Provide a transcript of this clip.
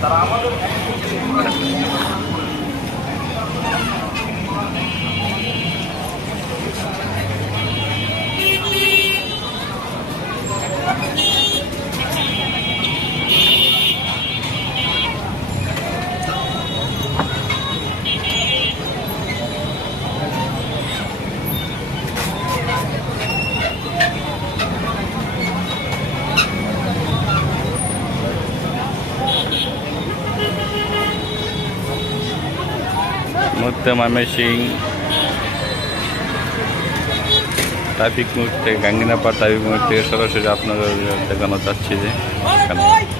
Tá lá, né? মধ্যম আমেশিং ট্রাফিক মুহূর্তে গাঙ্গিনাপাড় ট্রাফিক মুহূর্তে সরাসরি আপনাদের দেখানো যাচ্ছে যে